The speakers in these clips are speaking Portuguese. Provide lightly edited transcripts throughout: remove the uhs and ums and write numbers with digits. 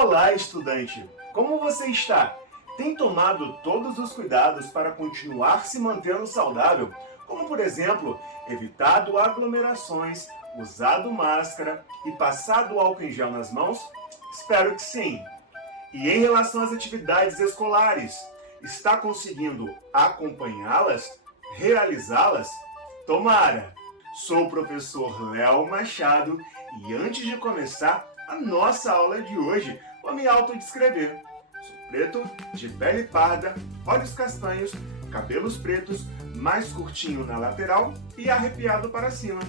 Olá, estudante! Como você está? Tem tomado todos os cuidados para continuar se mantendo saudável? Como, por exemplo, evitado aglomerações, usado máscara e passado álcool em gel nas mãos? Espero que sim! E em relação às atividades escolares, está conseguindo acompanhá-las? Realizá-las? Tomara! Sou o professor Léo Machado e antes de começar a nossa aula de hoje, vou me autodescrever. Sou preto, de pele parda, olhos castanhos, cabelos pretos, mais curtinho na lateral e arrepiado para cima.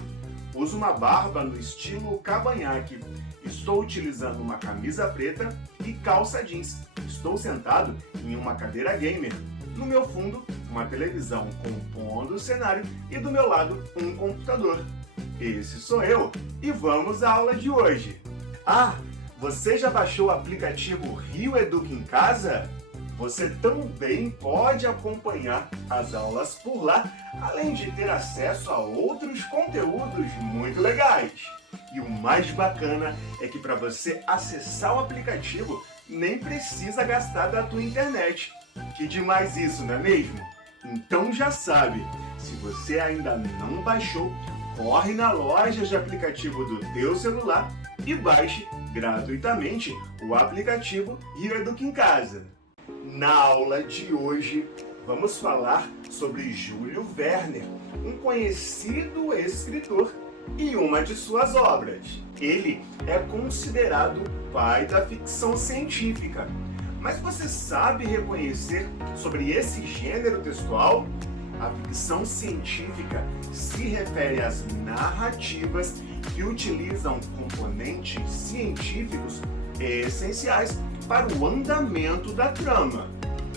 Uso uma barba no estilo cavanhaque. Estou utilizando uma camisa preta e calça jeans. Estou sentado em uma cadeira gamer. No meu fundo, uma televisão compondo o cenário e do meu lado, um computador. Esse sou eu e vamos à aula de hoje. Ah, você já baixou o aplicativo Rio Educa em Casa? Você também pode acompanhar as aulas por lá, além de ter acesso a outros conteúdos muito legais. E o mais bacana é que para você acessar o aplicativo, nem precisa gastar da tua internet. Que demais isso, não é mesmo? Então já sabe, se você ainda não baixou, corre na loja de aplicativo do teu celular e baixe gratuitamente o aplicativo Rio Educa em Casa. Na aula de hoje, vamos falar sobre Júlio Verne, um conhecido escritor e uma de suas obras. Ele é considerado o pai da ficção científica. Mas você sabe reconhecer sobre esse gênero textual? A ficção científica se refere às narrativas que utilizam componentes científicos essenciais para o andamento da trama.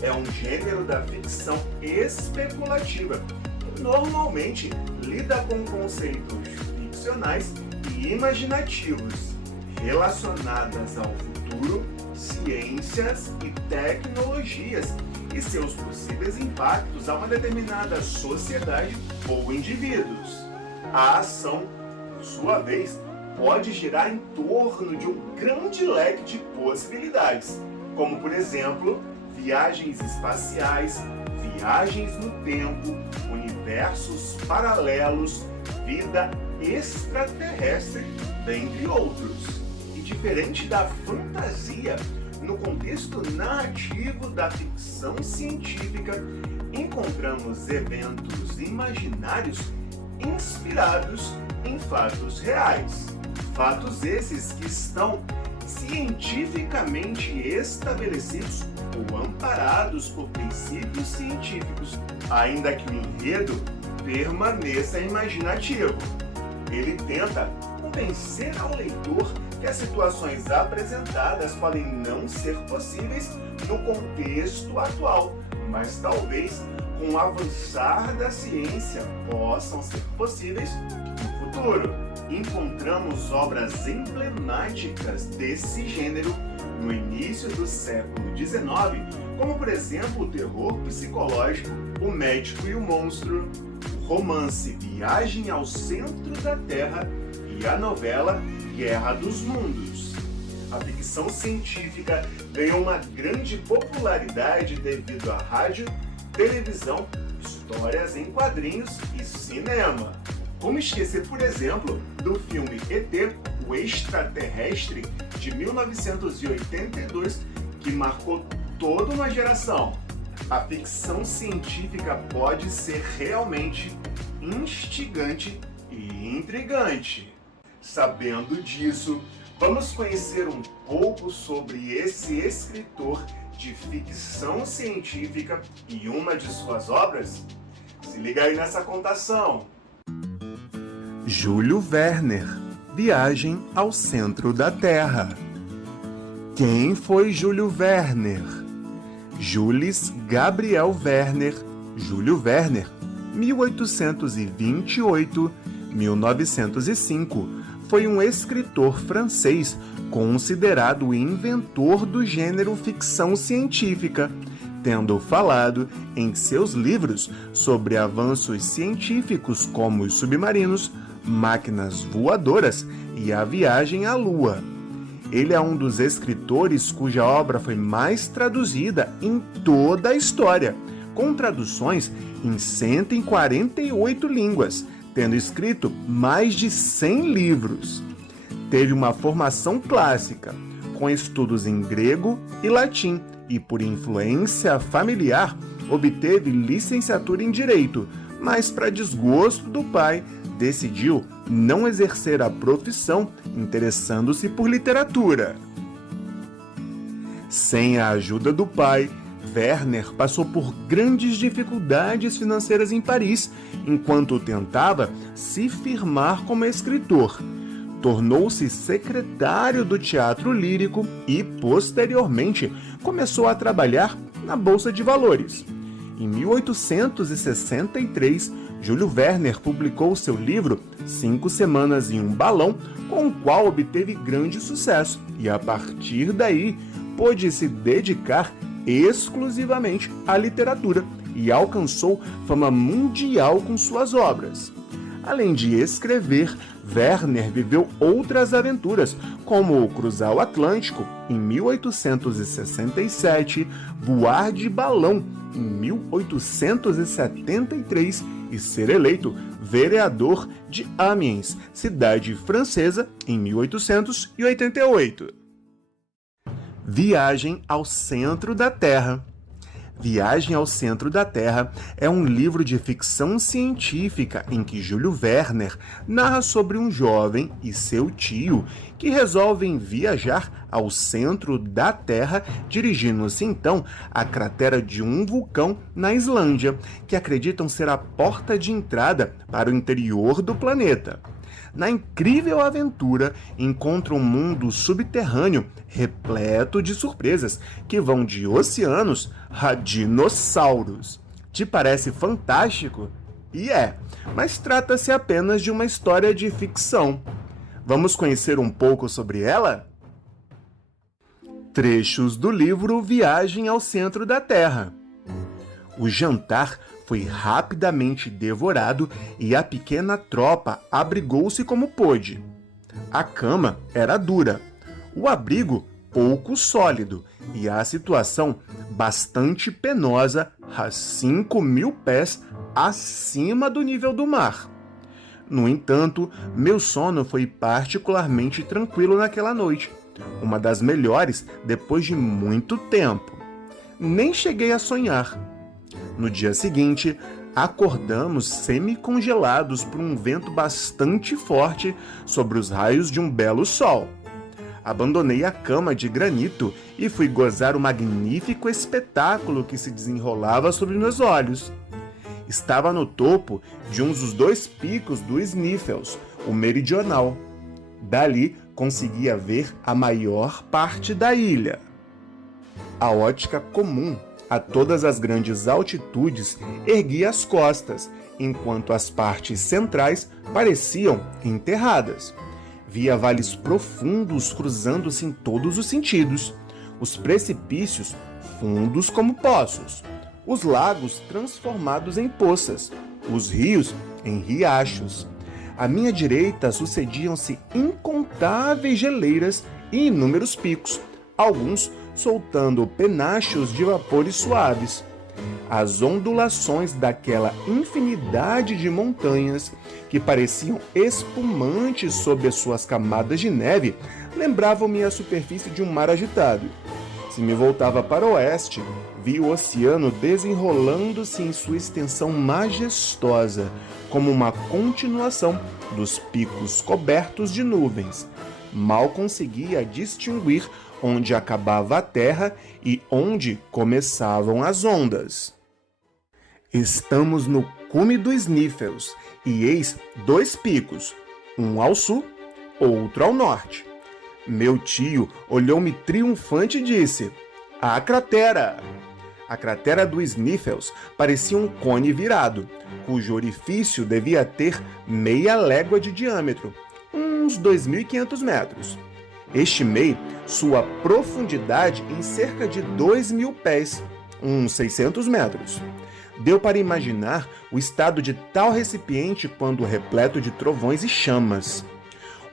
É um gênero da ficção especulativa que normalmente lida com conceitos ficcionais e imaginativos relacionados ao futuro, ciências e tecnologias e seus possíveis impactos a uma determinada sociedade ou indivíduos. A ação, por sua vez, pode girar em torno de um grande leque de possibilidades, como, por exemplo, viagens espaciais, viagens no tempo, universos paralelos, vida extraterrestre, dentre outros. E diferente da fantasia, no contexto narrativo da ficção científica, encontramos eventos imaginários inspirados em fatos reais. Fatos esses que estão cientificamente estabelecidos ou amparados por princípios científicos, ainda que o enredo permaneça imaginativo. Ele tenta convencer ao leitor que as situações apresentadas podem não ser possíveis no contexto atual, mas talvez com o avançar da ciência possam ser possíveis no futuro. Encontramos obras emblemáticas desse gênero no início do século XIX, como por exemplo o terror psicológico O Médico e o Monstro, o romance Viagem ao Centro da Terra e a novela Guerra dos Mundos. A ficção científica ganhou uma grande popularidade devido à rádio, televisão, histórias em quadrinhos e cinema. Como esquecer, por exemplo, do filme ET, o Extraterrestre, de 1982, que marcou toda uma geração. A ficção científica pode ser realmente instigante e intrigante. Sabendo disso, vamos conhecer um pouco sobre esse escritor de ficção científica e uma de suas obras? Se liga aí nessa contação! Júlio Verne, Viagem ao Centro da Terra. Quem foi Júlio Verne? Jules Gabriel Werner, Júlio Verne, 1828-1905, foi um escritor francês considerado o inventor do gênero ficção científica, tendo falado em seus livros sobre avanços científicos como os submarinos, máquinas voadoras e a viagem à Lua. Ele é um dos escritores cuja obra foi mais traduzida em toda a história, com traduções em 148 línguas, tendo escrito mais de 100 livros. Teve uma formação clássica, com estudos em grego e latim, e por influência familiar, obteve licenciatura em Direito, mas para desgosto do pai, decidiu não exercer a profissão, interessando-se por literatura. Sem a ajuda do pai, Werner passou por grandes dificuldades financeiras em Paris, enquanto tentava se firmar como escritor. Tornou-se secretário do Teatro Lírico e, posteriormente, começou a trabalhar na Bolsa de Valores. Em 1863, Júlio Werner publicou seu livro 5 Semanas em um Balão, com o qual obteve grande sucesso e, a partir daí, pôde se dedicar exclusivamente à literatura e alcançou fama mundial com suas obras. Além de escrever, Werner viveu outras aventuras, como cruzar o Atlântico em 1867, voar de balão em 1873 e ser eleito vereador de Amiens, cidade francesa, em 1888. Viagem ao Centro da Terra. Viagem ao Centro da Terra é um livro de ficção científica em que Júlio Werner narra sobre um jovem e seu tio que resolvem viajar ao centro da Terra, dirigindo-se então à cratera de um vulcão na Islândia, que acreditam ser a porta de entrada para o interior do planeta. Na incrível aventura, encontra um mundo subterrâneo repleto de surpresas que vão de oceanos a dinossauros. Te parece fantástico? E é, mas trata-se apenas de uma história de ficção. Vamos conhecer um pouco sobre ela? Trechos do livro Viagem ao Centro da Terra. O jantar foi rapidamente devorado e a pequena tropa abrigou-se como pôde. A cama era dura, o abrigo pouco sólido e a situação bastante penosa a 5.000 pés acima do nível do mar. No entanto, meu sono foi particularmente tranquilo naquela noite, uma das melhores depois de muito tempo. Nem cheguei a sonhar. No dia seguinte, acordamos semi-congelados por um vento bastante forte sobre os raios de um belo sol. Abandonei a cama de granito e fui gozar o magnífico espetáculo que se desenrolava sob meus olhos. Estava no topo de um dos 2 picos do Snæfell, o meridional. Dali conseguia ver a maior parte da ilha. A ótica comum a todas as grandes altitudes erguia as costas, enquanto as partes centrais pareciam enterradas. Via vales profundos cruzando-se em todos os sentidos, os precipícios fundos como poços, os lagos transformados em poças, os rios em riachos. À minha direita sucediam-se incontáveis geleiras e inúmeros picos, alguns soltando penachos de vapores suaves. As ondulações daquela infinidade de montanhas, que pareciam espumantes sob as suas camadas de neve, lembravam-me a superfície de um mar agitado. Se me voltava para o oeste, vi o oceano desenrolando-se em sua extensão majestosa, como uma continuação dos picos cobertos de nuvens. Mal conseguia distinguir onde acabava a terra e onde começavam as ondas. Estamos no cume do Snæfell e eis 2 picos, um ao sul, outro ao norte. Meu tio olhou-me triunfante e disse: "A cratera!" A cratera do Snæfell parecia um cone virado, cujo orifício devia ter meia légua de diâmetro, uns 2.500 metros. Estimei sua profundidade em cerca de 2.000 pés, uns 600 metros. Deu para imaginar o estado de tal recipiente quando repleto de trovões e chamas.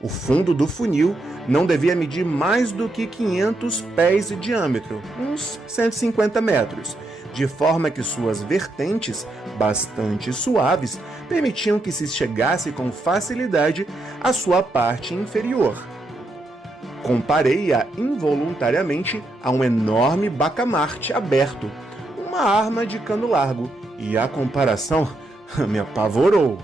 O fundo do funil não devia medir mais do que 500 pés de diâmetro, uns 150 metros, de forma que suas vertentes, bastante suaves, permitiam que se chegasse com facilidade à sua parte inferior. Comparei-a involuntariamente a um enorme bacamarte aberto, uma arma de cano largo, e a comparação me apavorou.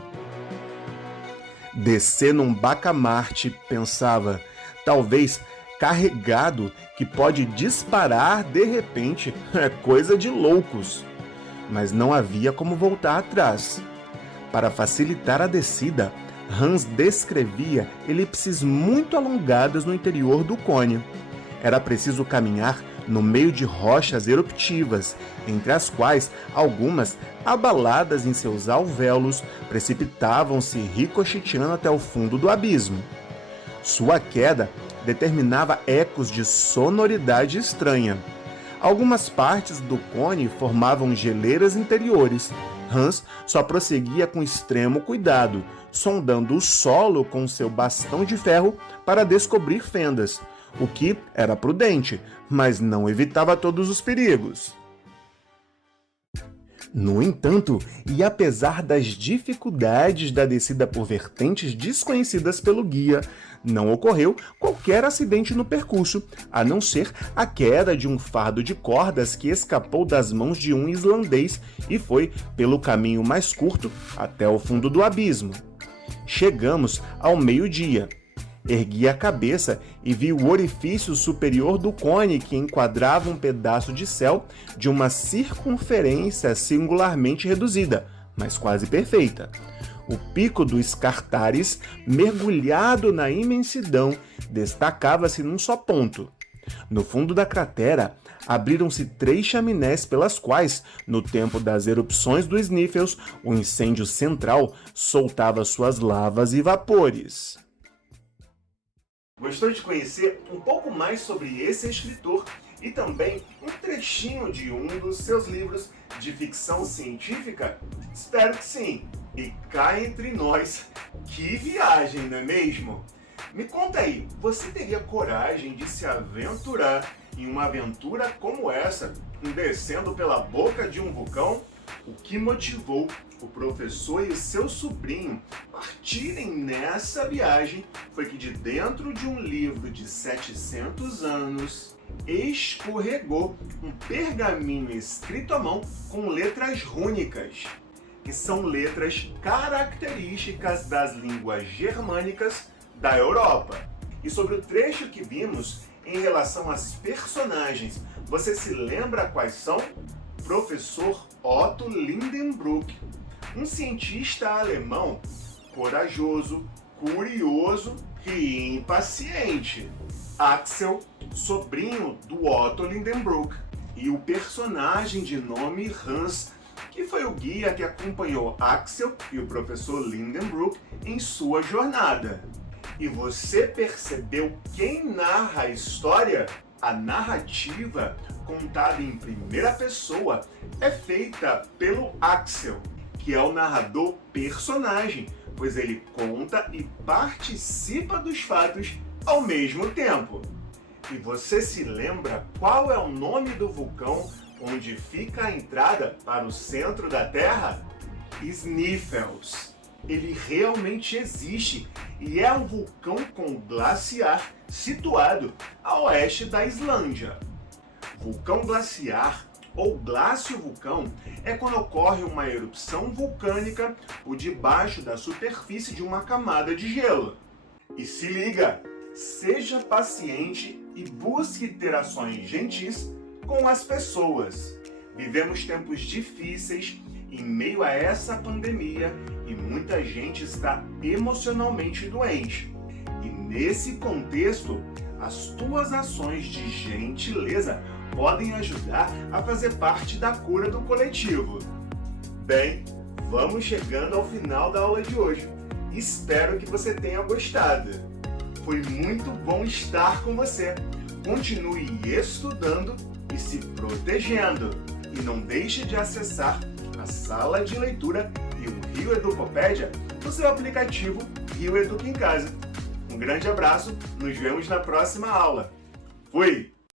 Descer num bacamarte, pensava, talvez carregado, que pode disparar de repente, é coisa de loucos. Mas não havia como voltar atrás. Para facilitar a descida, Hans descrevia elipses muito alongadas no interior do cone. Era preciso caminhar no meio de rochas eruptivas, entre as quais algumas, abaladas em seus alvéolos, precipitavam-se ricocheteando até o fundo do abismo. Sua queda determinava ecos de sonoridade estranha. Algumas partes do cone formavam geleiras interiores. Hans só prosseguia com extremo cuidado, sondando o solo com seu bastão de ferro para descobrir fendas, o que era prudente, mas não evitava todos os perigos. No entanto, e apesar das dificuldades da descida por vertentes desconhecidas pelo guia, não ocorreu qualquer acidente no percurso, a não ser a queda de um fardo de cordas que escapou das mãos de um islandês e foi pelo caminho mais curto até o fundo do abismo. Chegamos ao meio-dia. Ergui a cabeça e vi o orifício superior do cone que enquadrava um pedaço de céu de uma circunferência singularmente reduzida, mas quase perfeita. O pico do Scartaris, mergulhado na imensidão, destacava-se num só ponto. No fundo da cratera, abriram-se 3 chaminés pelas quais, no tempo das erupções do Sneffels, o incêndio central soltava suas lavas e vapores. Gostou de conhecer um pouco mais sobre esse escritor e também um trechinho de um dos seus livros de ficção científica? Espero que sim! E cá entre nós, que viagem, não é mesmo? Me conta aí, você teria coragem de se aventurar em uma aventura como essa, descendo pela boca de um vulcão? O que motivou o professor e seu sobrinho partirem nessa viagem foi que de dentro de um livro de 700 anos escorregou um pergaminho escrito à mão com letras rúnicas, que são letras características das línguas germânicas da Europa. E sobre o trecho que vimos em relação às personagens, você se lembra quais são? Professor Otto Lindenbruck, um cientista alemão corajoso, curioso e impaciente. Axel, sobrinho do Otto Lindenbruck, e o personagem de nome Hans, que foi o guia que acompanhou Axel e o professor Lindenbruck em sua jornada. E você percebeu quem narra a história? A narrativa, contada em primeira pessoa, é feita pelo Axel, que é o narrador personagem, pois ele conta e participa dos fatos ao mesmo tempo. E você se lembra qual é o nome do vulcão onde fica a entrada para o centro da Terra? Sneffels. Ele realmente existe e é um vulcão com glaciar situado a oeste da Islândia. Vulcão glaciar ou glaciovulcão é quando ocorre uma erupção vulcânica por debaixo da superfície de uma camada de gelo. E se liga, seja paciente e busque ter ações gentis com as pessoas. Vivemos tempos difíceis em meio a essa pandemia e muita gente está emocionalmente doente. E nesse contexto, as tuas ações de gentileza podem ajudar a fazer parte da cura do coletivo. Bem, vamos chegando ao final da aula de hoje. Espero que você tenha gostado. Foi muito bom estar com você. Continue estudando e se protegendo. E não deixe de acessar a sala de leitura e o Rio Educopédia no seu aplicativo Rio Educa em Casa. Um grande abraço, nos vemos na próxima aula. Fui!